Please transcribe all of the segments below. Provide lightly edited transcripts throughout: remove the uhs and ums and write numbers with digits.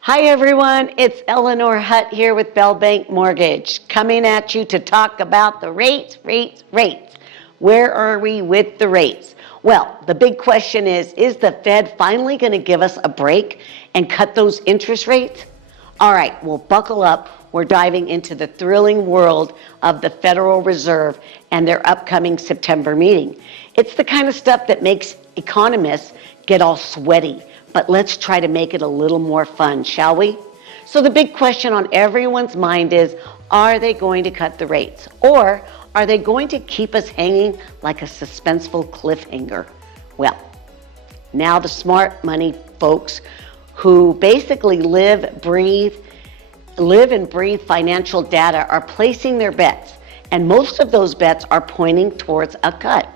Hi everyone, it's Eleanor Hutt here with Bell Bank Mortgage, coming at you to talk about the rates. Where are we with the rates? Well, the big question is the Fed finally going to give us a break and cut those interest rates? All right, well, buckle up. We're diving into the thrilling world of the Federal Reserve and their upcoming September meeting. It's the kind of stuff that makes economists get all sweaty, but let's try to make it a little more fun, shall we? So the big question on everyone's mind is, are they going to cut the rates? Or are they going to keep us hanging like a suspenseful cliffhanger? Well, now the smart money folks who basically live and breathe financial data are placing their bets, and most of those bets are pointing towards a cut.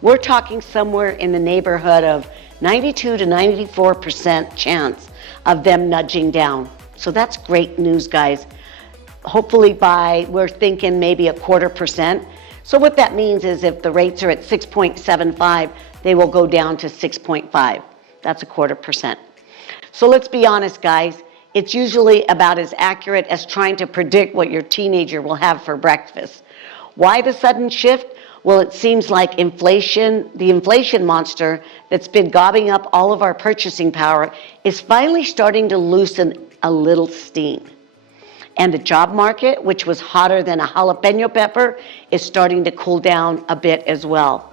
We're talking somewhere in the neighborhood of 92 to 94% chance of them nudging down. So that's great news, guys. Hopefully we're thinking maybe 0.25%. So what that means is if the rates are at 6.75, they will go down to 6.5. That's 0.25%. So let's be honest, guys. It's usually about as accurate as trying to predict what your teenager will have for breakfast. Why the sudden shift? Well, it seems like the inflation monster that's been gobbing up all of our purchasing power is finally starting to loosen a little steam. And the job market, which was hotter than a jalapeno pepper, is starting to cool down a bit as well.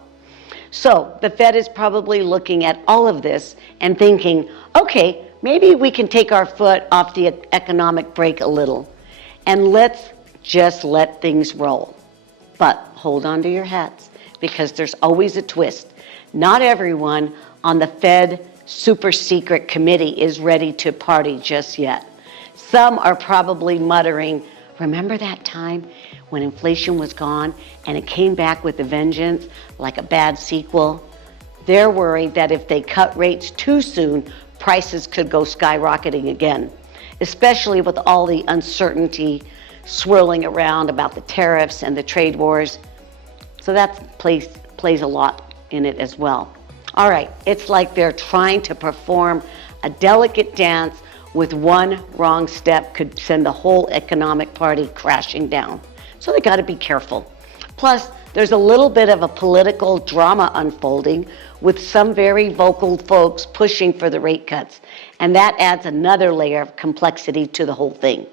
So the Fed is probably looking at all of this and thinking, okay, maybe we can take our foot off the economic brake a little and let's just let things roll. But hold on to your hats, because there's always a twist. Not everyone on the Fed super secret committee is ready to party just yet. Some are probably muttering, remember that time when inflation was gone and it came back with a vengeance like a bad sequel? They're worried that if they cut rates too soon, prices could go skyrocketing again, especially with all the uncertainty swirling around about the tariffs and the trade wars. So that plays a lot in it as well. All right, it's like they're trying to perform a delicate dance with one wrong step could send the whole economic party crashing down. So they got to be careful. Plus, there's a little bit of a political drama unfolding with some very vocal folks pushing for the rate cuts. And that adds another layer of complexity to the whole thing.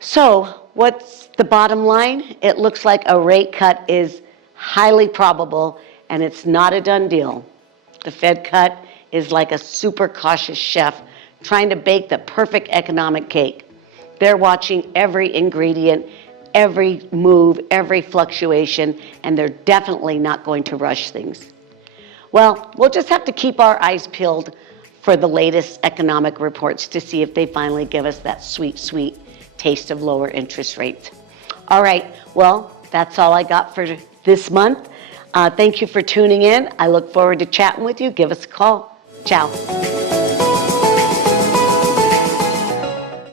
So what's the bottom line? It looks like a rate cut is highly probable, and it's not a done deal. The Fed cut is like a super cautious chef trying to bake the perfect economic cake. They're watching every ingredient, every move, every fluctuation, and they're definitely not going to rush things. Well, we'll just have to keep our eyes peeled for the latest economic reports to see if they finally give us that sweet, sweet taste of lower interest rates. All right, well, that's all I got for this month. Thank you for tuning in. I look forward to chatting with you. Give us a call. Ciao.